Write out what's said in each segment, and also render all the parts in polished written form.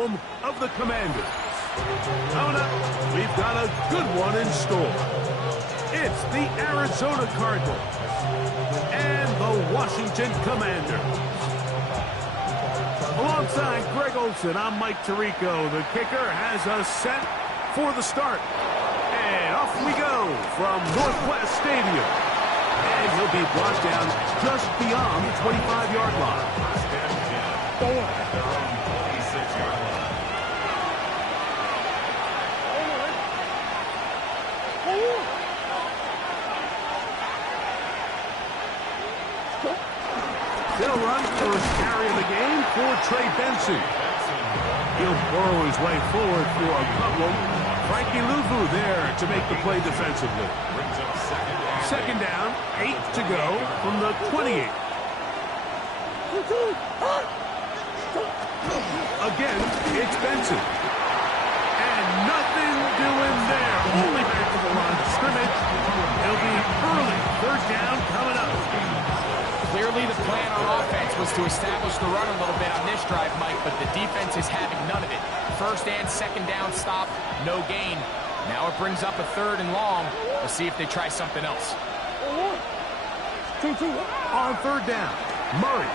Of the Commanders. Coming up, we've got a good one in store. It's the Arizona Cardinals and the Washington Commanders. Alongside Greg Olsen, I'm Mike Tirico. The kicker has us set for the start. And off we go from Northwest Stadium. And he'll be brought down just beyond the 25-yard line. He'll run first carry of the game for Trey Benson. He'll burrow his way forward for a couple. Frankie Luvu there to make the play defensively. Second down, 8 to go from the 28. Again, it's Benson. And nothing doing there. Only back to the line of scrimmage. It'll be early. Third down coming up. Clearly the plan on offense was to establish the run a little bit on this drive, Mike, but the defense is having none of it. First and second down stop, no gain. Now it brings up a third and long. Let's see if they try something else. On third down, Murray.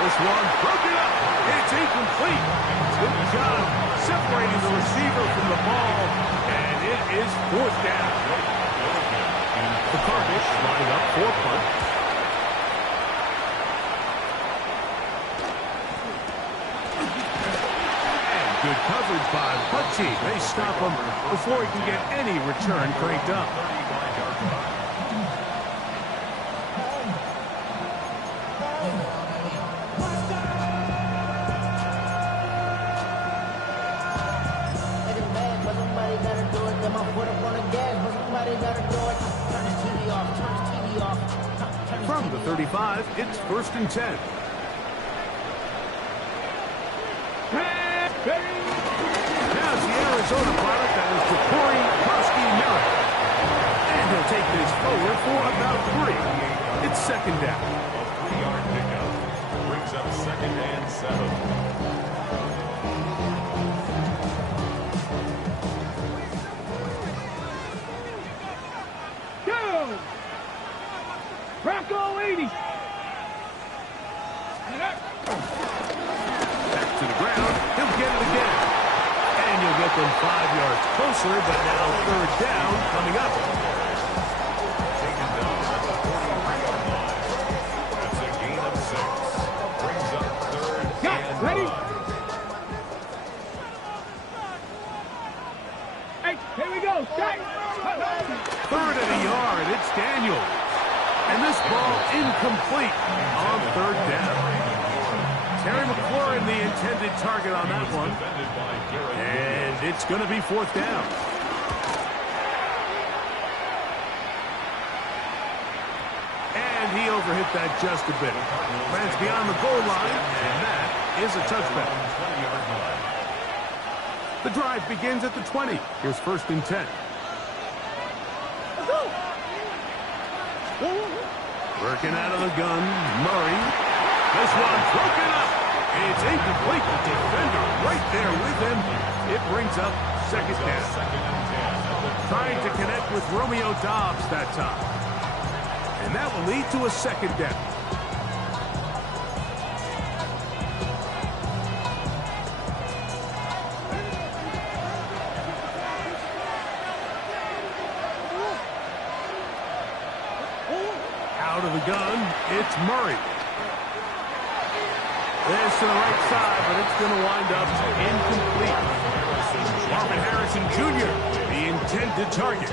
This one broken up. It's incomplete. Good job separating the receiver from the ball, and it is fourth down. The Cardinals lining up for punt. And good coverage by Butchie. They stop him before he can get any return cranked up. From the 35, it's first and 10. Now's the Arizona product that is Ja'Cory Krosky-Merritt. And he'll take this forward for about 3. It's second down. A 3-yard pickup brings up second and 7. Rocco 80. Back to the ground. He'll get it again. And you'll get them 5 yards closer, but now third down coming up. Taken down at the 43-yard line. That's a gain of 6. Brings up third and ready? 9. Hey, here we go. Start. Third and a yard. It's Daniel. And this ball incomplete on third down. Terry McLaurin, the intended target on that one. And it's going to be fourth down. And he overhit that just a bit. Lands beyond the goal line, and that is a touchback. The drive begins at the 20. Here's first and 10. Working out of the gun, Murray. This one broken up. It's incomplete. The defender right there with him. It brings up second down. Trying to connect with Romeo Doubs that time. And that will lead to a second down. Out of the gun, it's Murray. This to the right side, but it's going to wind up incomplete. Marvin Harrison Jr., the intended target.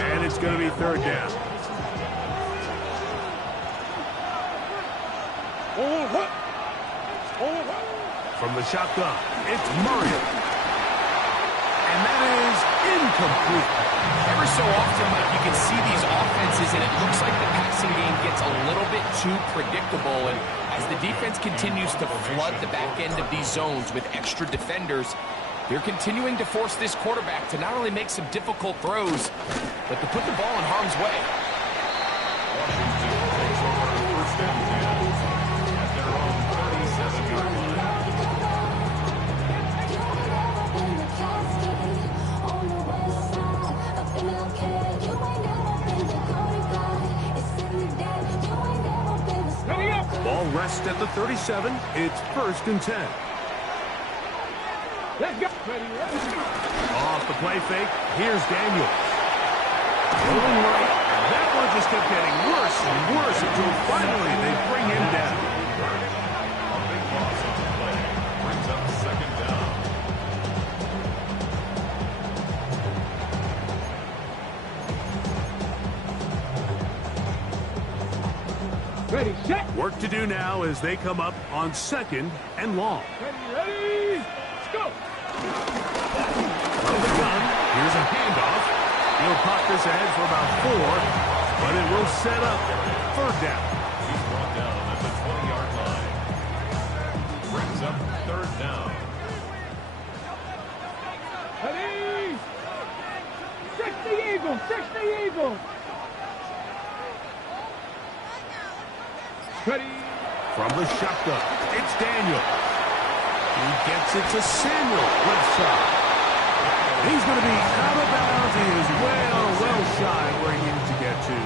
And it's going to be third down. From the shotgun, it's Murray. And that is incomplete. Ever so often, Mike, you can see these offenses, and it looks like the passing game gets a little bit too predictable. And as the defense continues to flood the back end of these zones with extra defenders, they're continuing to force this quarterback to not only make some difficult throws, but to put the ball in harm's way. Washington takes over first and 10 at their own 37. 37. It's 1st and 10. Let's go. Ready, ready. Off the play fake, here's Daniels. Rolling right, that one just kept getting worse and worse until finally they bring him down. A big loss on the play. Brings up 2nd down. Ready, set. Work to do now as they come up on 2nd and long. Ready, ready. Let's go. From the gun, here's a handoff. He'll pop this ahead for about 4, but it will set up 3rd down. He's brought down at the 20-yard line. Brings up 3rd down. Ready. 60 Eagles, 60 Eagles. Ready. From the shotgun, it's Daniel. He gets it to Samuel, left side. He's going to be out of bounds. He is well shy where he needs to get to.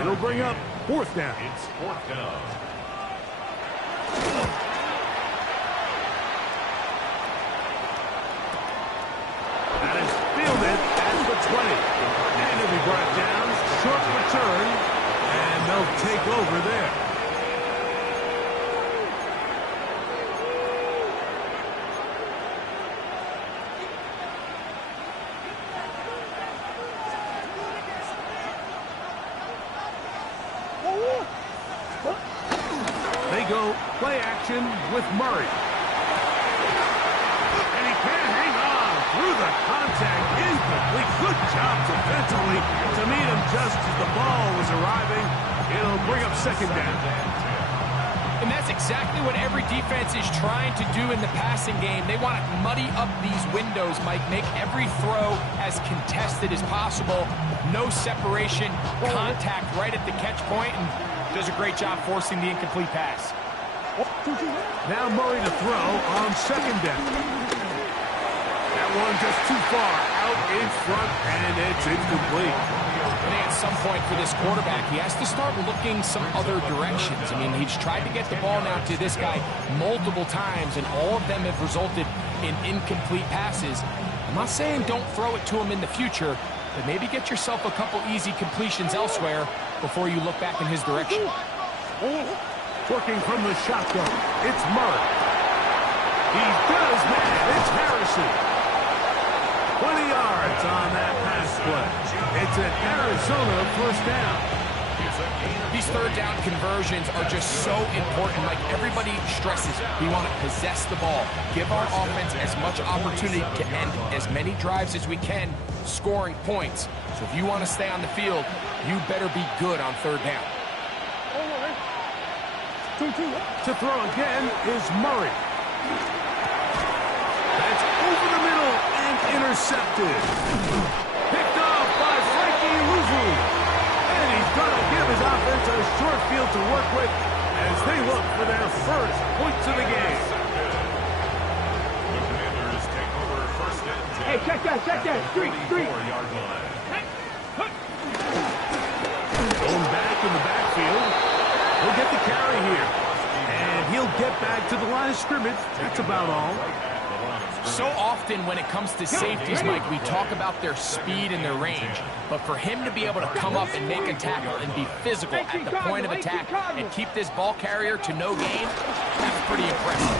It'll bring up 4th down. It's 4th down. That is fielded at the 20. And it'll be brought down. Short return. And they'll take over there. They go play action with Murray. And he can't hang on through the contact. Incomplete. Good job defensively to meet him just as the ball was arriving. It'll bring up 2nd down. And that's exactly what every defense is trying to do in the passing game. They want to muddy up these windows, Mike, make every throw as contested as possible. No separation, contact right at the catch point, and does a great job forcing the incomplete pass. Now Murray to throw on 2nd down. That one just too far out in front, and it's incomplete. I think at some point for this quarterback, he has to start looking some other directions. I mean, he's tried to get the ball now to this guy multiple times, and all of them have resulted in incomplete passes. I'm not saying don't throw it to him in the future, but maybe get yourself a couple easy completions elsewhere before you look back in his direction. Working from the shotgun, it's Murray. He does that. It's Harrison. 20 yards on that pass play. It's an Arizona 1st down. These 3rd down conversions are just so important. Like everybody stresses, we want to possess the ball, give our offense as much opportunity to end as many drives as we can, scoring points. So if you want to stay on the field, you better be good on 3rd down. To throw again is Murray. That's over the middle and intercepted. Picked off by Frankie Luvu. And he's going to give his offense a short field to work with as they look for their 1st points of the game. The Commanders take over 1st and 10. Hey, check that, street. 34-yard line. Going back in the backfield. He'll get the carry here. And he'll get back to the line of scrimmage. That's about all. So often when it comes to safeties, Mike, we talk about their speed and their range. But for him to be able to come up and make a tackle and be physical at the point of attack and keep this ball carrier to no gain, that's pretty impressive.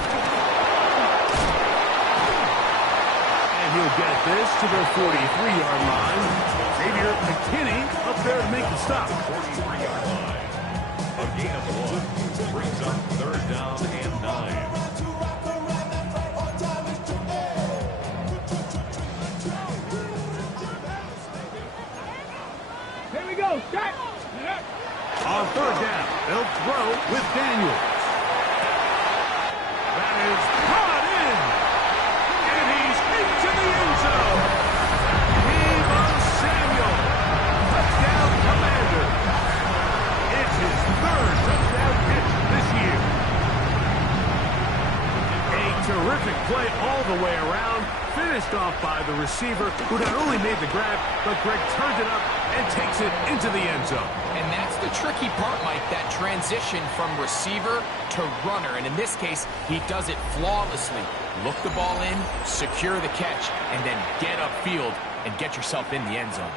And he'll get this to the 43-yard line. Xavier McKinney up there to make the stop. 43-yard line. A gain of 1. Brings up 3rd down and 9. Here we go, set. On 3rd down, they'll throw with Daniels. That is caught in. And he's into the end zone. Deebo Samuel. Touchdown, Commander. It's his 3rd touchdown catch this year. A terrific play all the way around. Finished off by the receiver, who not only made the grab, but Greg turned it up and takes it into the end zone. And that's the tricky part, Mike, that transition from receiver to runner. And in this case, he does it flawlessly. Look the ball in, secure the catch, and then get upfield and get yourself in the end zone.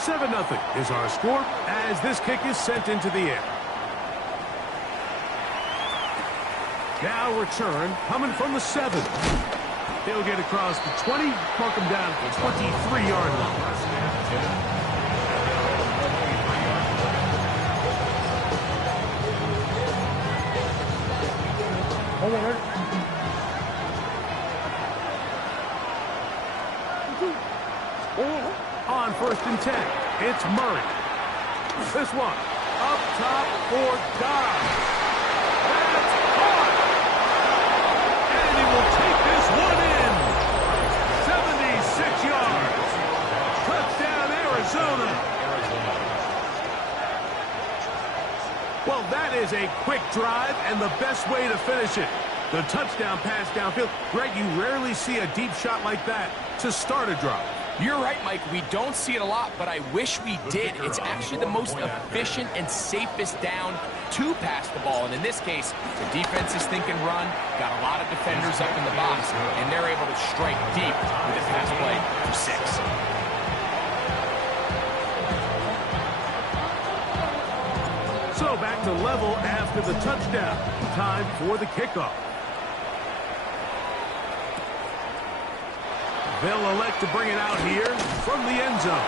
7-0 is our score as this kick is sent into the air. Now return coming from the 7. He'll get across the 20, mark him down at the 23-yard line. On 1st and 10, it's Murray. This one, up top for Dobbs. That's caught. And he will take this one in. 76 yards. Touchdown, Arizona. Well, that is a quick drive and the best way to finish it. The touchdown pass downfield. Greg, you rarely see a deep shot like that to start a drive. You're right, Mike. We don't see it a lot, but I wish we did. It's actually the most efficient and safest down to pass the ball. And in this case, the defense is thinking run, got a lot of defenders up in the box, and they're able to strike deep with a pass play for 6. So back to level after the touchdown. Time for the kickoff. They'll elect to bring it out here from the end zone.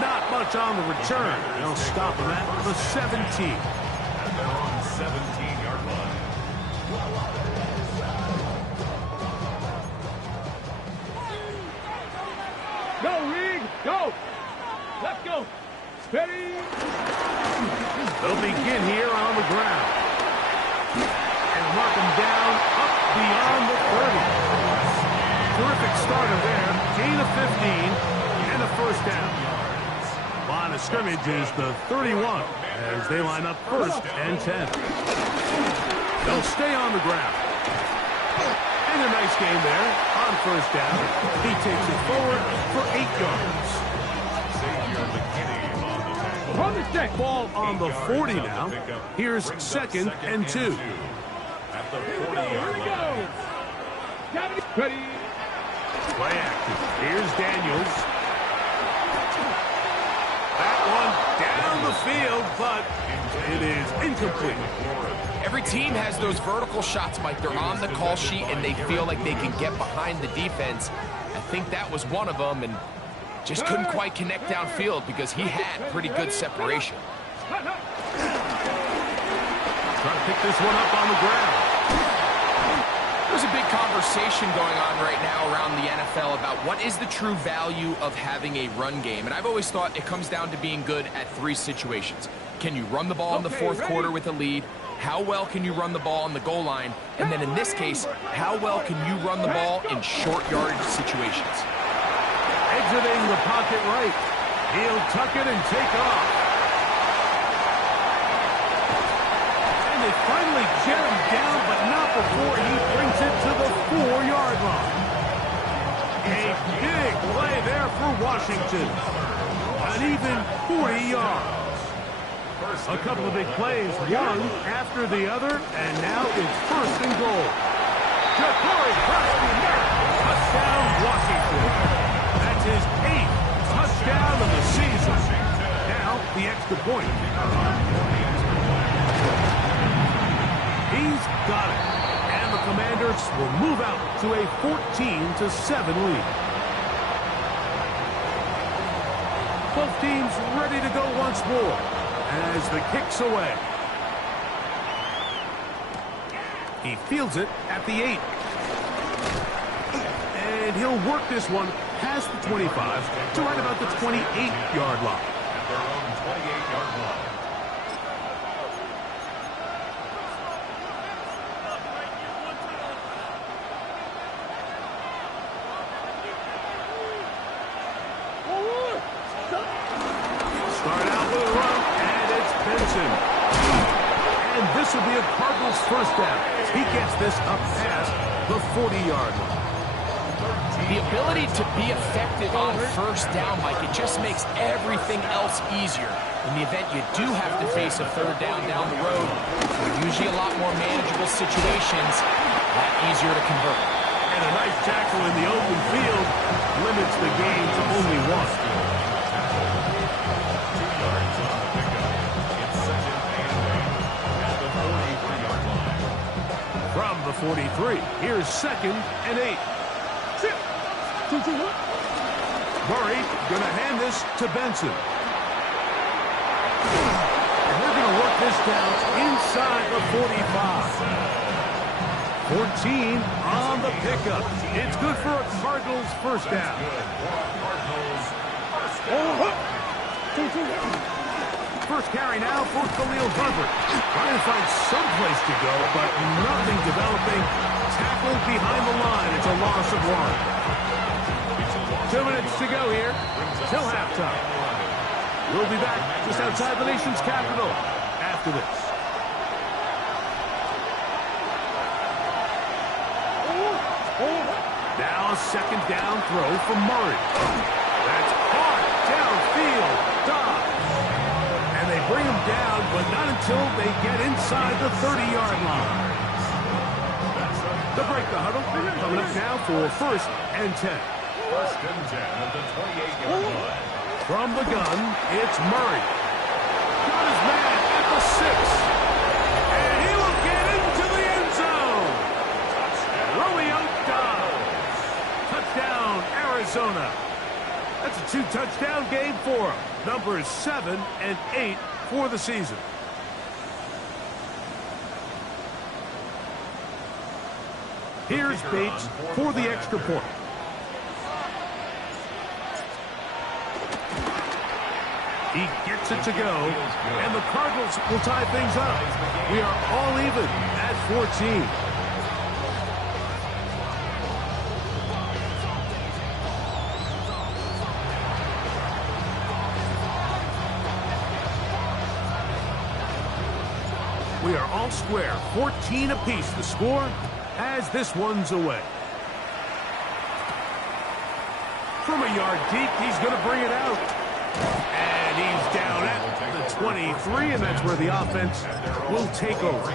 Not much on the return. They'll stop them at the 17. And they're on 17-yard line. Go, Reed. Go. Let's go. Steady. They'll begin here on the ground. And mark them down up beyond the 30. Terrific starter there. Gain of 15 and a first down. Line of scrimmage is the 31 as they line up 1st and 10. They'll stay on the ground. And a nice game there on 1st down. He takes it forward for 8 yards. On the stick. Ball on the 40 now. Here's 2nd and 2. At the 40-yard line. Ready. Play action. Here's Daniels. That one down the field, but it is incomplete. Every team has those vertical shots, Mike. They're on the call sheet, and they feel like they can get behind the defense. I think that was one of them, and just couldn't quite connect downfield because he had pretty good separation. Trying to pick this one up on the ground. There's a big conversation going on right now around the NFL about what is the true value of having a run game. And I've always thought it comes down to being good at 3 situations. Can you run the ball in the 4th quarter with a lead? How well can you run the ball on the goal line? And then in this case, how well can you run the ball in short yardage situations? Exiting the pocket right. He'll tuck it and take off. And they finally get him down, but not before he brings it to the 4-yard line. A big play there for Washington. An even 40 yards. A couple of big plays, one after the other, and now it's 1st and goal. Ja'Cory Preston, touchdown Washington. That's his 8th touchdown of the season. Now the extra point. He's got it. And the Commanders will move out to a 14-7 lead. Both teams ready to go once more as the kick's away. He fields it at the 8. And he'll work this one past the 25 to right about the 28-yard line. At their own 28-yard line. Start out with a run, and it's Benson. And this this will be a Cardinals first down. He gets this up past the 40-yard line. The ability to be effective on first down, Mike, it just makes everything else easier. In the event you do have to face a third down the road, they're usually a lot more manageable situations, a lot easier to convert. And a nice tackle in the open field limits the gain to only one. 2 yards on the pickup. It's second and 8 at the 43-yard line. From the 43, here's second and 8. Murray going to hand this to Benson. And they're going to work this down inside the 45. 14 on the pickup. It's good for a Cardinals first down. First carry now for Khalil Herbert. Trying to find some place to go, but nothing developing. Tackled behind the line. It's a loss of 1. 2 minutes to go here till halftime. We'll be back just outside the nation's capital after this. Now a second down throw from Murray. That's hard downfield. Dobbs. And they bring him down, but not until they get inside the 30-yard line. To break the huddle, coming up now for first and 10. First and 10 at the 28-yard line. From the gun, it's Murray. Got his man at the 6. And he will get into the end zone. Romeo Dobbs. Touchdown, Arizona. That's a 2-touchdown game for him. Numbers 7 and 8 for the season. Here's Bates for the extra point. He gets it to go, and the Cardinals will tie things up. We are all even at 14. We are all square, 14 apiece. The score as this one's away. From a yard deep, he's going to bring it out. And he's down at the 23, and that's where the offense will take over.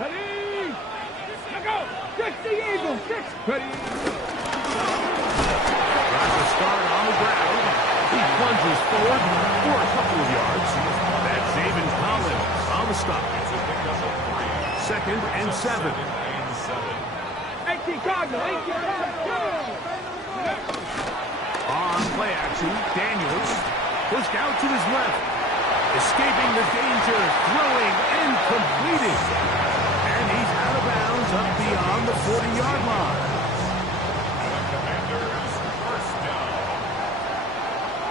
Ready? Now go! 60 Eagles! 6! Ready? Tries to start on the ground. He plunges forward for a couple of yards. That's Zaven Collins on the stop. Second and 7. 18 Cardinal! 18 Cardinal! On play action, Daniels pushed out to his left. Escaping the danger, throwing and completing. And he's out of bounds up beyond the 40-yard line. Commanders first down.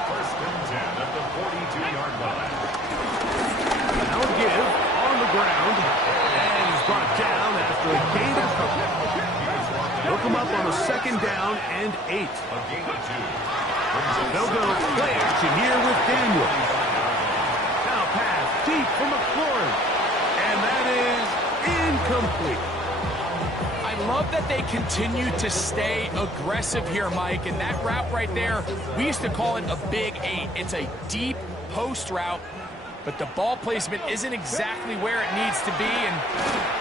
First and 10 at the 42-yard line. Now a give on the ground. And he's brought down after a gain of couple. They'll come up on a second down and 8. A gain of 2. They'll go play action here with Daniel. Now pass deep for McLaurin. And that is incomplete. I love that they continue to stay aggressive here, Mike. And that route right there, we used to call it a big 8. It's a deep post route, but the ball placement isn't exactly where it needs to be, and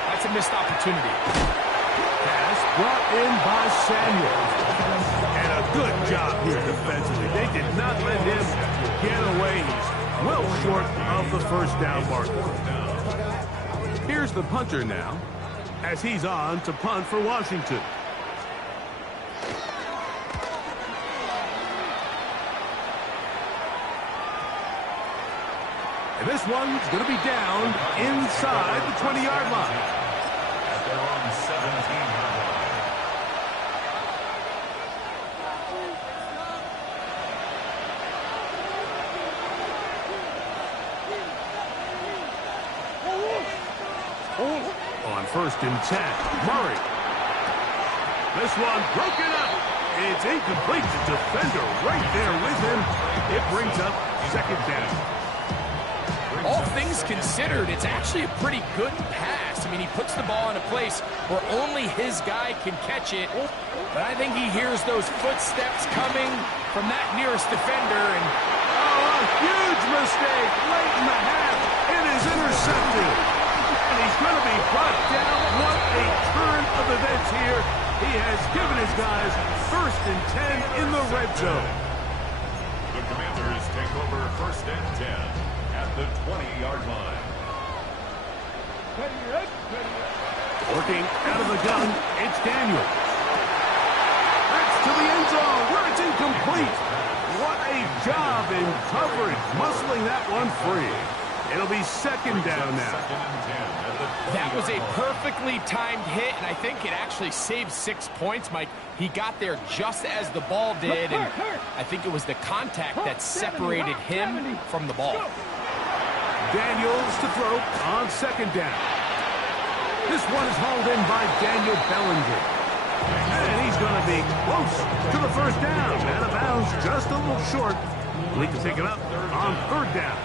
that's a missed opportunity. Pass brought in by Samuel. And a good job here defensively. They did not let him get away. He's well short of the first down marker. Here's the punter now, as he's on to punt for Washington. And this one's going to be down inside the 20-yard line. At their own 17-yard line. On first and 10, Murray. This one broken up. It's incomplete. The defender right there with him. It brings up second down. All things considered, it's actually a pretty good pass. I mean, he puts the ball in a place where only his guy can catch it. But I think he hears those footsteps coming from that nearest defender. And a huge mistake late in the half. It is intercepted. And he's going to be brought down. What a turn of events here. He has given his guys 1st and 10 in the red zone. The Commanders take over 1st and 10 at the 20-yard line. Working out of the gun, it's Daniel. That's to the end zone where it's incomplete. What a job in coverage, muscling that one free. It'll be second down now. that was a perfectly timed hit, and I think it actually saved 6 points, Mike. He got there just as the ball did, and I think it was the contact that separated him from the ball. Daniels to throw on second down. This one is hauled in by Daniel Bellinger. And he's going to be close to the first down. Out of bounds, just a little short. We can pick it up on third down.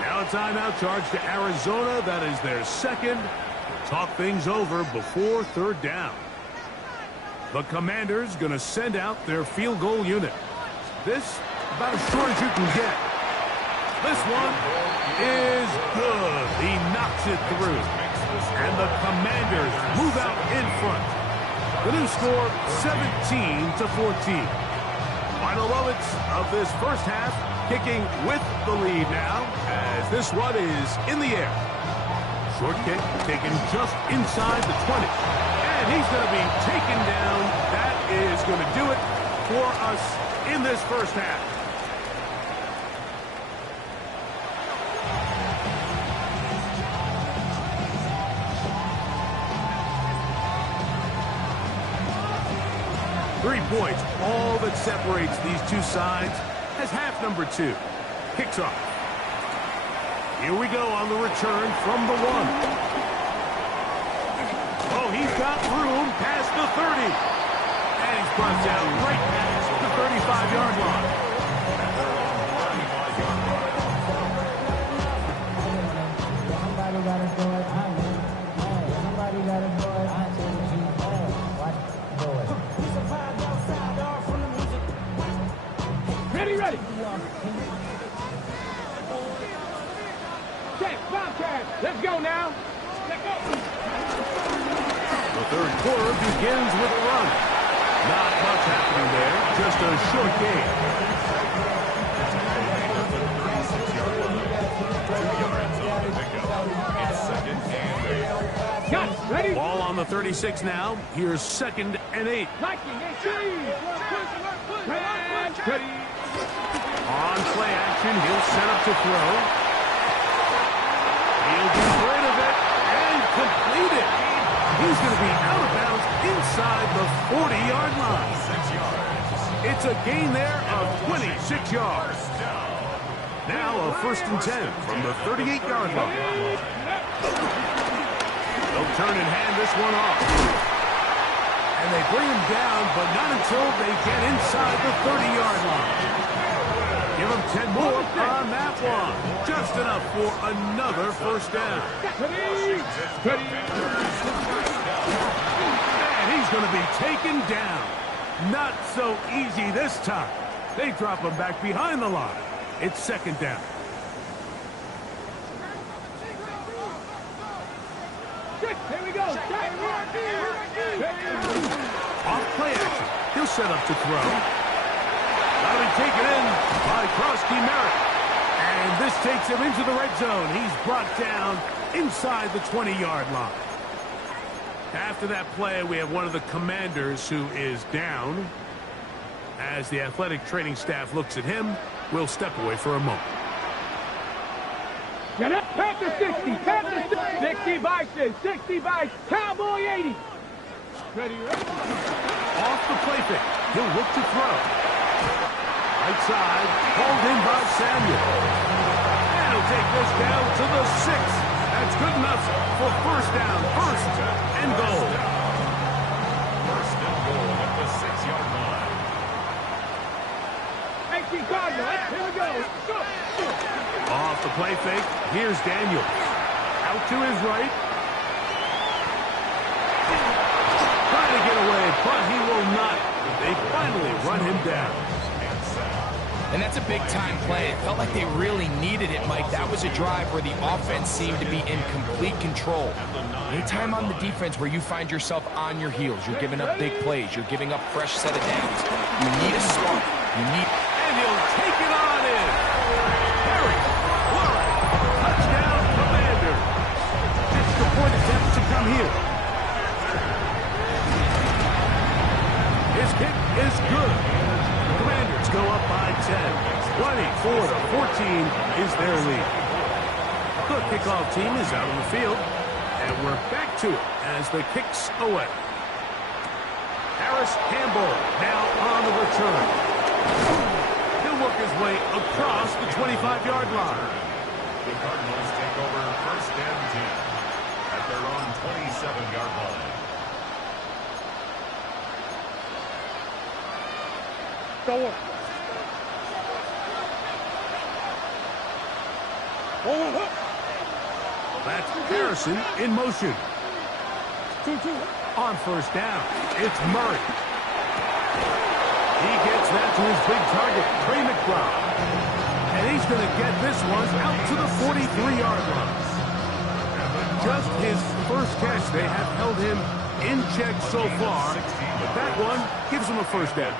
Now a timeout charge to Arizona. That is their second. Talk things over before third down. The Commanders going to send out their field goal unit. This about as short as you can get. This one is good. He knocks it through. And the Commanders move out in front. The new score, 17-14. Final moments of this first half, kicking with the lead now, as this one is in the air. Short kick taken just inside the 20. And he's going to be taken down. That is going to do it for us in this first half. Points, all that separates these two sides as half number 2 kicks off. Here we go on the return from the 1. Oh, he's got room past the 30. And he's brought down right past the 35-yard line. Somebody gotta do it. Somebody gotta do it. Watch do it. Ready. Check, Bobcat. Let's go now. Let's go. The third quarter begins with a run. Not much happening there. Just a short game. Got it. Ready? Ball on the 36 now. Here's 2nd and 8. Ready. On play action, he'll set up to throw. He'll get rid of it and complete it. He's going to be out of bounds inside the 40-yard line. 6 yards. It's a gain there of 26 yards. Now a 1st and 10 from the 38-yard line. They'll turn and hand this one off. And they bring him down, but not until they get inside the 30-yard line. Give him 10 more on that one. Just enough for another first down. And he's going to be taken down. Not so easy this time. They drop him back behind the line. It's 2nd down. Here we go. Off play action. He'll set up to throw. That'll be taken in by Krosky Merritt. And this takes him into the red zone. He's brought down inside the 20-yard line. After that play, we have one of the Commanders who is down. As the athletic training staff looks at him, we'll step away for a moment. Get up. Panther 60. Panther 60 by 60 by Cowboy 80. Ready. Off the play fake. He'll look to throw. Right side, hauled in by Samuel. And he'll take this down to the 6. That's good enough for first down. 1st and goal. 1st and goal at the 6-yard line. Here we go. Go. Off the play fake, here's Daniels. Out to his right. Trying to get away, but he will not. They finally run him down. And that's a big-time play. It felt like they really needed it, Mike. That was a drive where the offense seemed to be in complete control. Anytime on the defense where you find yourself on your heels, you're giving up big plays, you're giving up fresh set of downs, you need a spark. You need... And he'll take it on in. Harry, Flores, touchdown, Commander. Extra point attempt to come here. His kick is good. The Commanders go up by 10. 24-14 is their lead. The kickoff team is out on the field, and we're back to it as the kicks away. Harris Campbell now on the return. He'll work his way across the 25-yard line. The Cardinals take over first and 10 at their own 27-yard line. Go on. That's Harrison in motion. 2-2. On first down, it's Murray. He gets that to his big target, Trey McBride. And he's going to get this one out to the 43-yard line. Just his first catch. They have held him in check so far, but that one gives him a first down.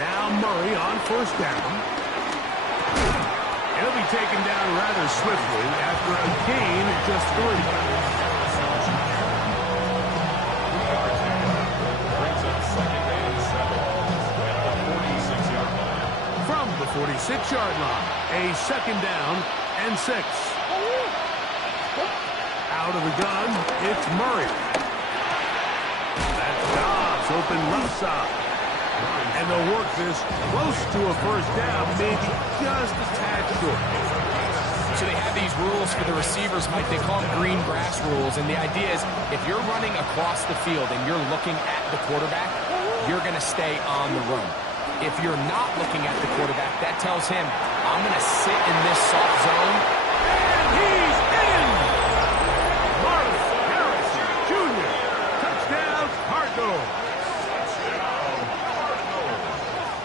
Now Murray on first down. He'll be taken down rather swiftly after a gain of just 3. From the 46-yard line, a second down and 6. Out of the gun, it's Murray. That's Dobbs open left side. And they'll work this close to a first down, maybe just a tad short. So they have these rules for the receivers, Mike. They call them green grass rules. And the idea is if you're running across the field and you're looking at the quarterback, you're going to stay on the run. If you're not looking at the quarterback, that tells him, I'm going to sit in this soft zone. And he's in! Marvin Harrison Jr. Touchdown, Cardinals.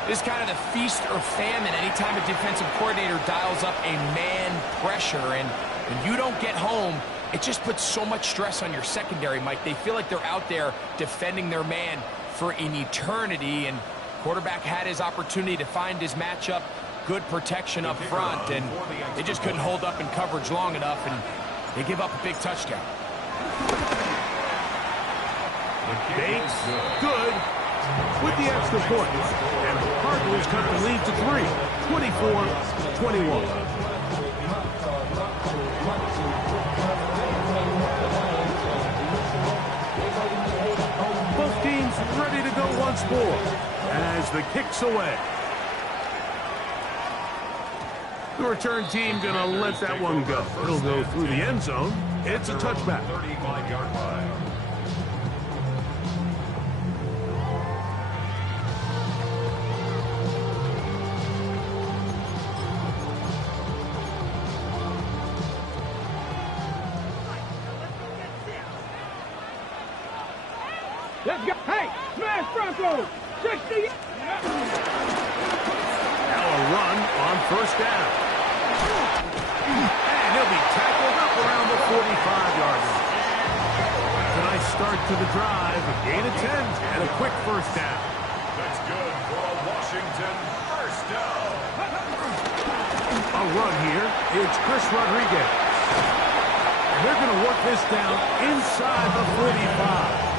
This is kind of the feast or famine anytime a defensive coordinator dials up a man pressure. And when you don't get home, it just puts so much stress on your secondary, Mike. They feel like they're out there defending their man for an eternity. And quarterback had his opportunity to find his matchup, good protection up front, and they just couldn't hold up in coverage long enough, and they give up a big touchdown. Bates, good. With the extra point, and the Cardinals cut the lead to 3, 24-21. Both teams ready to go once more as the kick's away. The return team gonna let that one go. It'll go through the end zone. It's a touchback. 35-yard line. Let's go. Hey, smash Broncos. 60. Now a run on first down. And he'll be tackled up around the 45-yard line. A nice start to the drive. A gain of 10 and a quick first down. That's good for a Washington first down. A run here. It's Chris Rodriguez. And they're going to work this down inside the 45.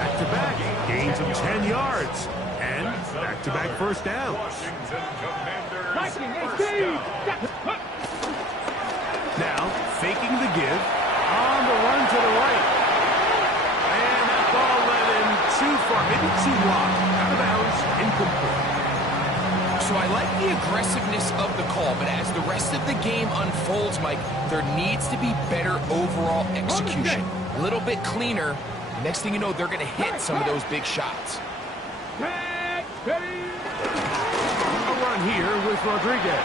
Back-to-back gains of 10 yards. And back-to-back first downs. Washington Commanders Viking, first Steve. down. Now, faking the give. On the run to the right. And that ball led him too far, maybe too wide. Out of bounds, incomplete. So I like the aggressiveness of the call, but as the rest of the game unfolds, Mike, there needs to be better overall execution. A little bit cleaner, Next thing you know, they're going to hit some of those big shots. Tag, ready. A run here with Rodriguez.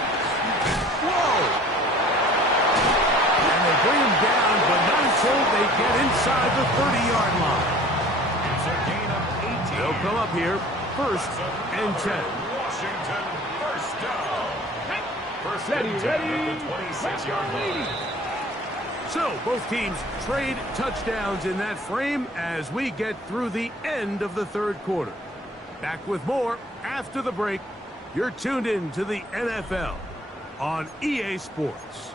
Whoa! And they bring him down, but not until they get inside the 30-yard line. It's a gain of 18. They'll come up here, 1st and 10. Washington, first down. First Ready, and 10 ready. at the 26-yard line. So, both teams trade touchdowns in that frame as we get through the end of the 3rd quarter. Back with more after the break. You're tuned in to the NFL on EA Sports.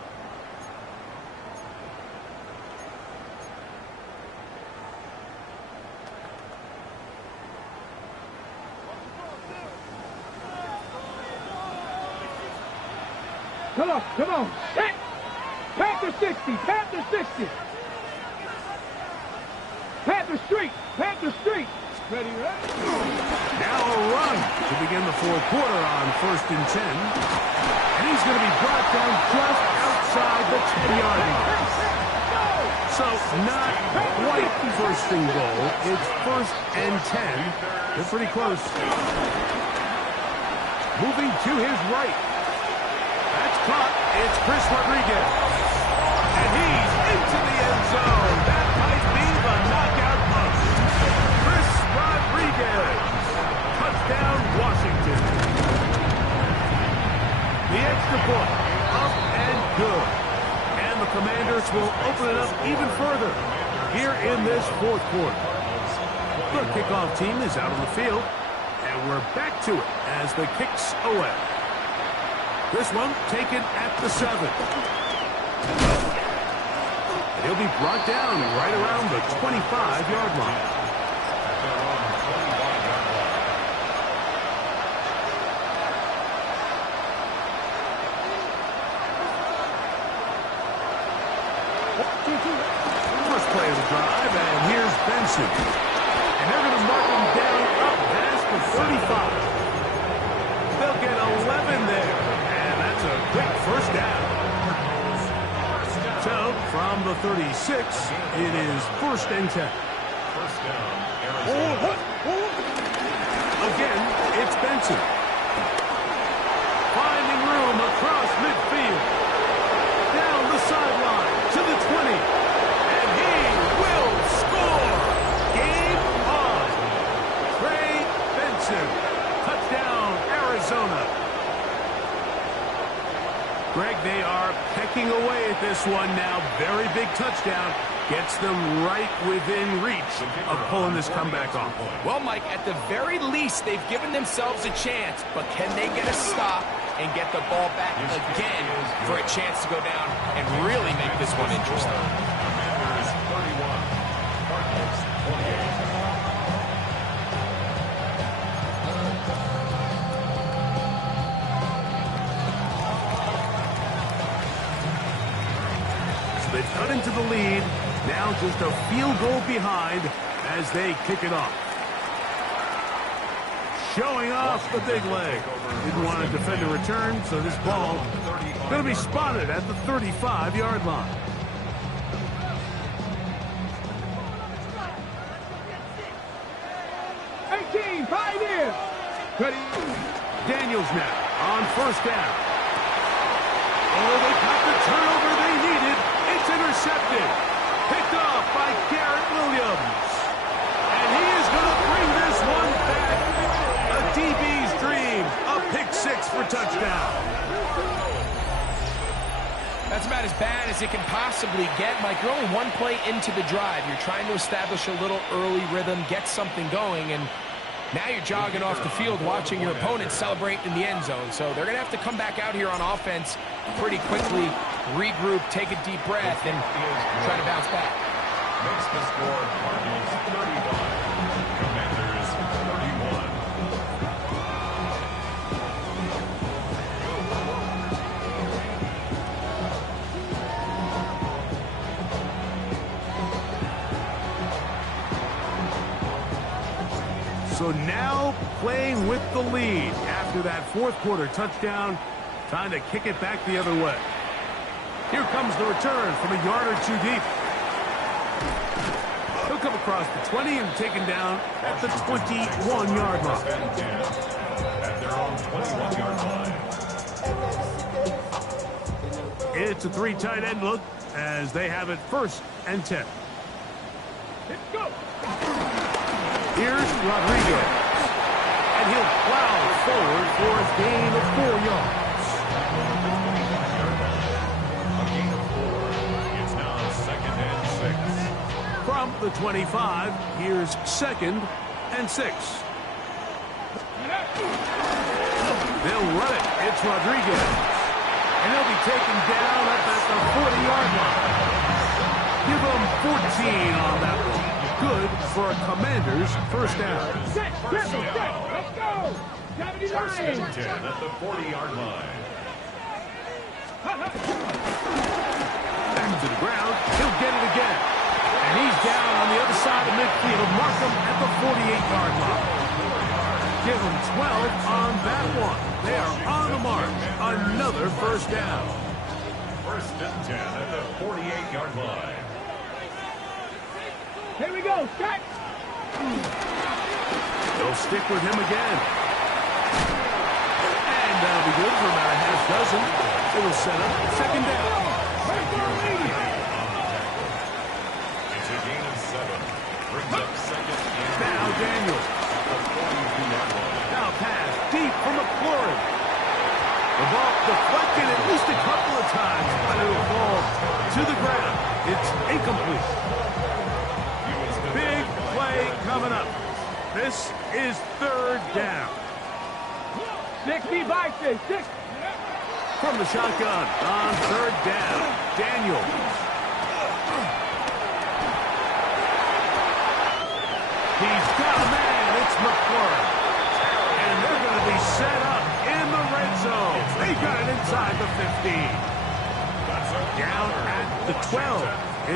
Come on, come on. Set. Panther 60, Panther 60. Panther Street, Panther Street. Ready, ready. Now a run to begin the 4th quarter on 1st and 10. And he's going to be brought down just outside the 10-yard line. So not quite first and goal. It's 1st and 10. They're pretty close. Moving to his right. That's caught. It's Chris Rodriguez. And he's into the end zone. That might be the knockout punch. Chris Rodriguez. Touchdown, Washington. The extra point. Up and good. And the Commanders will open it up even further here in this 4th quarter. The kickoff team is out on the field. And we're back to it as the kick's away. This one taken at the 7. He'll be brought down right around the 25-yard line. First play of the drive, and here's Benson. And they're going to mark him down up past the 35. They'll get 11 there. A quick first down. So, from the 36, it is 1st and 10. First down, Arizona. Again, it's Benson. Finding room across midfield. Down the sideline to the 20. And he will score. Game on. Trey Benson. Touchdown, Arizona. Greg, they are pecking away at this one now. Very big touchdown. Gets them right within reach of pulling this comeback off. Well, Mike, at the very least, they've given themselves a chance, but can they get a stop and get the ball back again for a chance to go down and really make this one interesting? Commanders 31, Cardinals 28. They cut into the lead. Now just a field goal behind as they kick it off. Showing off the big leg. Didn't want to defend a return, so this ball going to be spotted at the 35-yard line. Pioneer. Ready. Daniels now on 1st down. Oh, they got the turnover they needed. It's intercepted. Picked off by Garrett Williams. And he is going to bring this one back. A DB's dream. A pick 6 for touchdown. That's about as bad as it can possibly get. Mike, you're only one play into the drive. You're trying to establish a little early rhythm, get something going, and now you're jogging off the field watching your opponent celebrate in the end zone. So they're going to have to come back out here on offense pretty quickly, regroup, take a deep breath, and try to bounce back. Makes the score Cardinals 35, Commanders 31. So now playing with the lead after that 4th quarter touchdown. Time to kick it back the other way. Here comes the return from a yard or two deep. He'll come across the 20 and taken down at the 21-yard line. At their own 21-yard line. It's a 3 tight end look as they have it 1st and 10. Let's go. Here's Rodriguez. And he'll plow forward for a gain of 4 yards. A gain of 4. It's now 2nd and 6. From the 25, here's 2nd and 6. They'll run it. It's Rodriguez. And he'll be taken down up at the 40-yard line. Give them 14 on that one. Good for a Commanders' 1st down. Set. Let's go. 79. 1st and 10 at the 40-yard line. Back to the ground. He'll get it again. And he's down on the other side of midfield. Mark him at the 48-yard line. Give him 12 on that one. They are on the mark. Another 1st down. 1st and 10 at the 48-yard line. Here we go. Set. They'll stick with him again. And that'll be good for about a half dozen. It'll set up 2nd down. It's a gain of 7. Brings up 2nd and Now Daniel. the 42-yard line. Now pass deep from McLaurin. The ball deflected at least a couple of times, but it'll fall to the ground. It's incomplete. Big play coming up. This is 3rd down. 60 Bison. 6. From the shotgun on 3rd down. Daniel. He's got a man. It's McLaurin. And they're going to be set up in the red zone. They got it inside the 15. Down at the 12.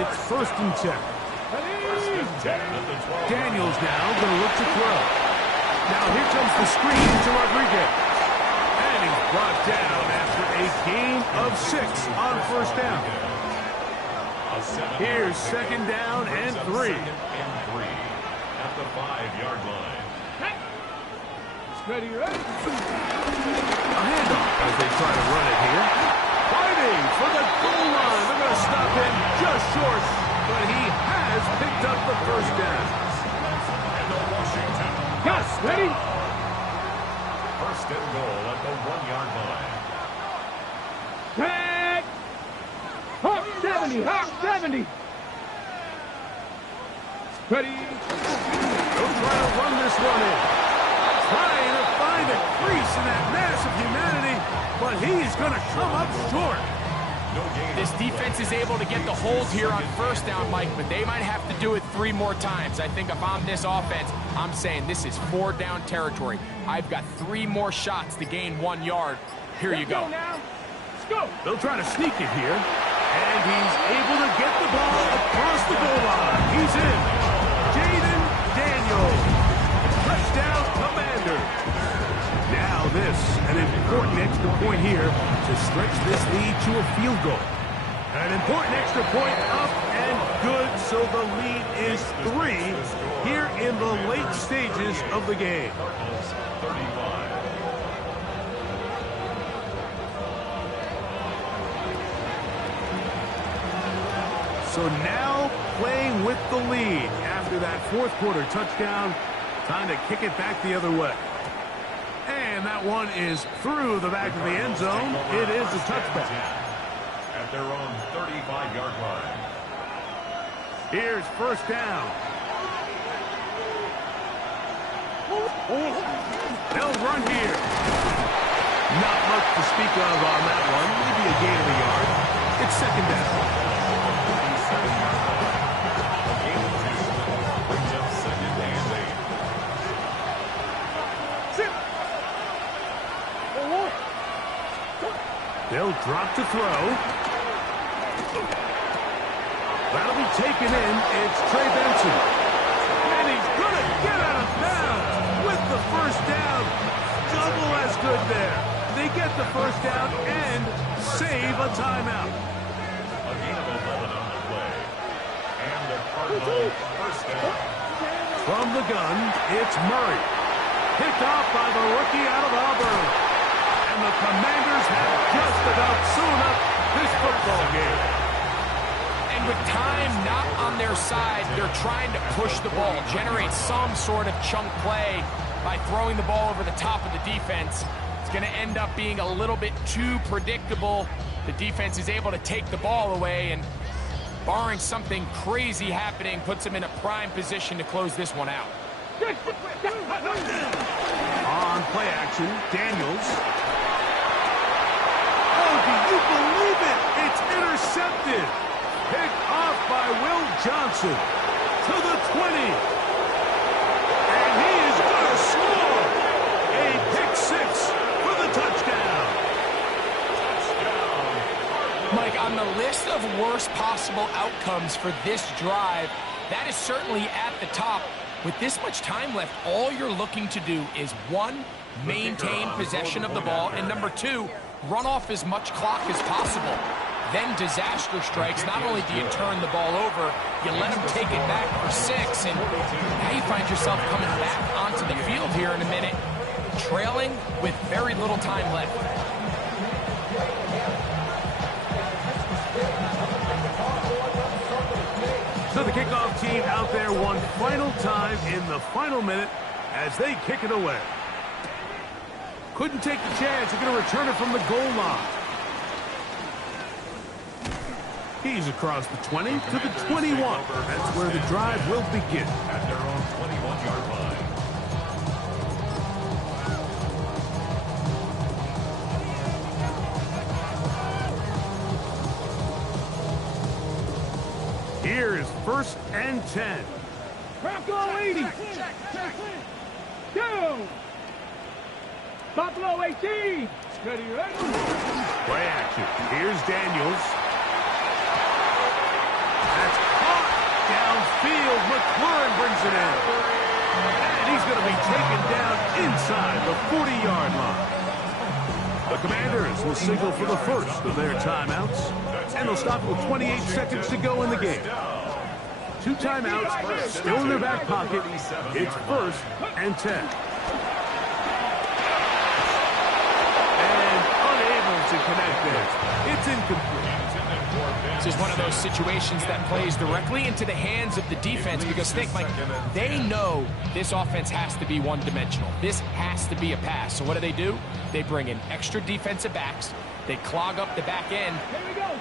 It's 1st and 10. 1st and 10 at the 12. Daniels now going to look to throw. Now here comes the screen to Rodriguez. And he's brought down after a gain of 6 on 1st down. Here's 2nd down and 3. 2nd and 3 at the 5-yard line. Ready, ready. A handoff as they try to run it here. Fighting for the goal line. They're going to stop him just short, but he has picked up the 1st down. And the Washington. Yes, ready. 1st and goal at the 1-yard line. Set. Hawk 70. Hawk 70. Ready. They'll try to run this one in. Trying to find a crease in that mass of humanity, but he's going to come up short. No gain. This defense is able to get the hold here on 1st down, Mike, but they might have to do it 3 more times. I think if I'm this offense, I'm saying this is 4 down territory. I've got 3 more shots to gain 1 yard. Here you go. Now. Let's go. They'll try to sneak it here, and he's able to get the ball across the goal line. He's in. Jaden Daniels. Touchdown, Commander. Now this, an important extra point here to stretch this lead to a field goal. An important extra point up and good, so the lead is 3 here in the late stages of the game. Cardinals 35. So now playing with the lead after that 4th quarter touchdown. Time to kick it back the other way. And that one is through the back of the end zone. It is a touchback. At their own 35-yard line. Here's 1st down. They'll run here. Not much to speak of on that one. Maybe a gain of a yard. It's 2nd down. They'll drop to throw. That'll be taken in. It's Trey Benson. And he's going to get out of bounds with the 1st down. Double as good there. They get the 1st down and save a timeout. A gain of 11 on the play. And the First down. From the gun, it's Murray. Picked off by the rookie out of Auburn. And the Commanders have just about sewn up this football game. And with time not on their side, they're trying to push the ball, generate some sort of chunk play by throwing the ball over the top of the defense. It's going to end up being a little bit too predictable. The defense is able to take the ball away, and barring something crazy happening, puts them in a prime position to close this one out. On play action, Daniels. Oh, do you believe it? It's intercepted. Picked off by Will Johnson to the 20. And he is going to score. A pick six for the touchdown. Mike, on the list of worst possible outcomes for this drive, that is certainly at the top. With this much time left, all you're looking to do is, one, maintain possession of the ball, and number two, run off as much clock as possible. Then disaster strikes. Not only do you turn the ball over, you let them take it back for six, and now you find yourself coming back onto the field here in a minute, trailing with very little time left. So the kickoff team out there one final time in the final minute as they kick it away. Couldn't take the chance. They're going to return it from the goal line. He's across the 20 to the 21. That's where the drive will begin. At their own 21-yard line. Here is 1st and 10. Bronco 80. Down. Buffalo 18. Steady, ready. Play action. Here's Daniels. That's caught downfield. McLaurin brings it in. And he's going to be taken down inside the 40-yard line. The Commanders will signal for the first of their timeouts. And they'll stop with 28 seconds to go in the game. 2 timeouts still in their back pocket. It's 1st and 10. And unable to connect there. It's incomplete. This is one of those situations that plays directly into the hands of the defense because think, Mike, they know this offense has to be one-dimensional. This has to be a pass. So what do? They bring in extra defensive backs. They clog up the back end.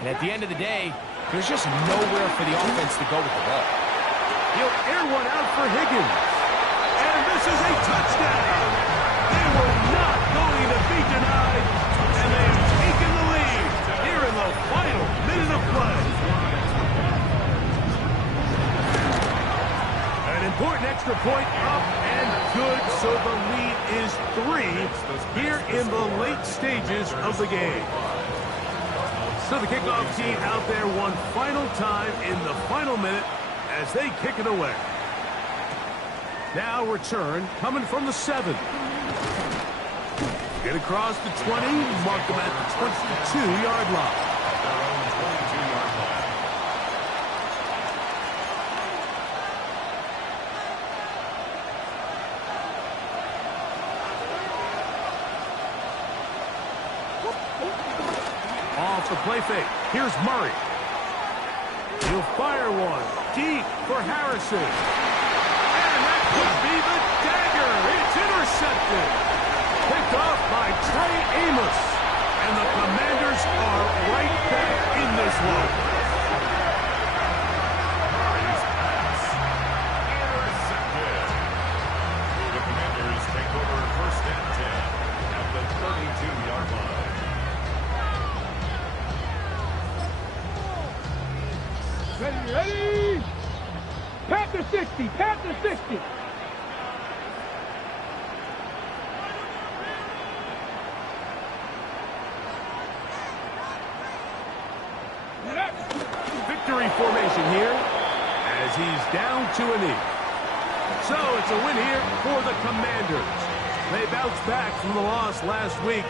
And at the end of the day, there's just nowhere for the offense to go with the ball. He'll air one out for Higgins. And this is a touchdown. They were not going to be denied. And they have taken the lead here in the final minute of play. An important extra point up and good, so the lead is 3 here in the late stages of the game. So the kickoff team out there one final time in the final minute as they kick it away. Now return coming from the 7. Get across the 20, mark them at the 22-yard line. Off the play fake. Here's Murray. He'll fire one deep for Harrison. And that could be the dagger. It's intercepted. Picked off by Trey Amos. And the Commanders are right back in this one. Murray's pass. Intercepted. The Commanders take over 1st and 10 at the 32-yard line. Ready. Panther 60. Panther 60. Victory formation here as he's down to a knee. So it's a win here for the Commanders. They bounced back from the loss last week.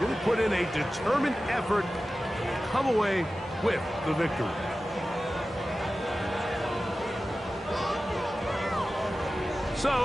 Going to put in a determined effort and come away with the victory.